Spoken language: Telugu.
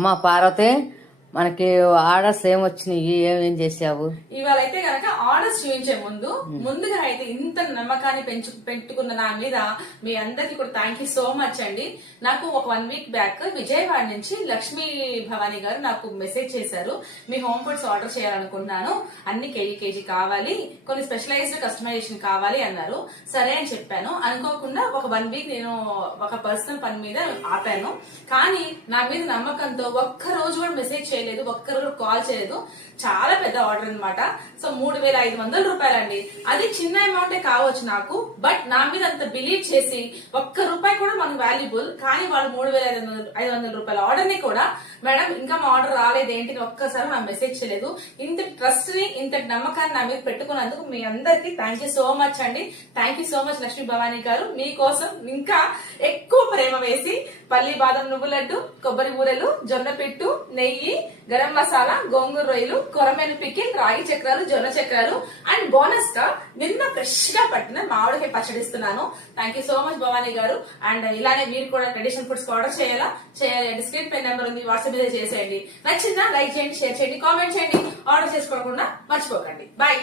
అమ్మా పార్వతి, మనకి ఆర్డర్స్ ఏమొచ్చినాయి? ఏమేం చేసావు? ఇవాళ అయితే గనక ఆర్డర్స్ చూపించే ముందుగా అయితే ఇంత నమ్మకాన్ని పెట్టుకున్న నా మీద మీ అందరికి కూడా థ్యాంక్ యూ సో మచ్ అండి. నాకు ఒక 1 వీక్ బ్యాక్ విజయవాడ నుంచి లక్ష్మీ భవానీ గారు నాకు మెసేజ్ చేశారు. మీ హోమ్ ఫుడ్స్ ఆర్డర్ చేయాలనుకుంటున్నాను, అన్ని కేజీ కావాలి, కొన్ని స్పెషలైజ్డ్ కస్టమైజేషన్ కావాలి అన్నారు. సరే అని చెప్పాను. అనుకోకుండా ఒక 1 వీక్ నేను ఒక పర్సనల్ పని మీద ఆపాను. కానీ నా మీద నమ్మకంతో ఒక్క రోజు కూడా మెసేజ్ చేయలేదు, ఒక్కరు కాల్ చేయలేదు. చాలా పెద్ద ఆర్డర్ అనమాట. సో 3,500 రూపాయలండి. అది చిన్న అమౌంటే కావచ్చు నాకు, బట్ నా మీద అంత బిలీవ్ చేసి ఒక్క రూపాయి కూడా మనకు వాల్యుబుల్, కానీ వాళ్ళు 3,500 రూపాయల ఆర్డర్ ని కూడా మేడం ఇంకా మా ఆర్డర్ రాలేదు ఏంటి ఒక్కసారి నాకు మెసేజ్ చేయలేదు. ఇంత ట్రస్ట్ ని ఇంత నమ్మకాన్ని నా మీద పెట్టుకున్నందుకు మీ అందరికి థ్యాంక్ యూ సో మచ్ అండి. Thank you so much Lakshmi Bhavani గారు. మీకోసం ఇంకా ఎక్కువ ప్రేమ వేసి పల్లి బాదం నువ్వు లడ్డు, కొబ్బరి బూరెలు, జొన్న పిట్టు, నెయ్యి, గరం మసాలా, గోంగూర రొయ్యలు, కొరమేను పికిల్, రాగి చక్రాలు, జొన్న చక్రాలు అండ్ బోనస్ గా నిన్న ఫ్రెష్ గా పట్టిన మామిడికాయ పచ్చడిస్తున్నాను. Thank you so much Bhavani గారు. అండ్ ఇలానే మీరు కూడా ట్రెడిషనల్ ఫుడ్స్ ఆర్డర్ చేయాలి. స్క్రీన్ పై నెంబర్ ఉంది, వాట్సాప్ మీద చేసేయండి. నచ్చిందా లైక్ చేయండి, షేర్ చేయండి, కామెంట్ చేయండి. ఆర్డర్ చేసుకోకుండా మర్చిపోకండి. బాయ్.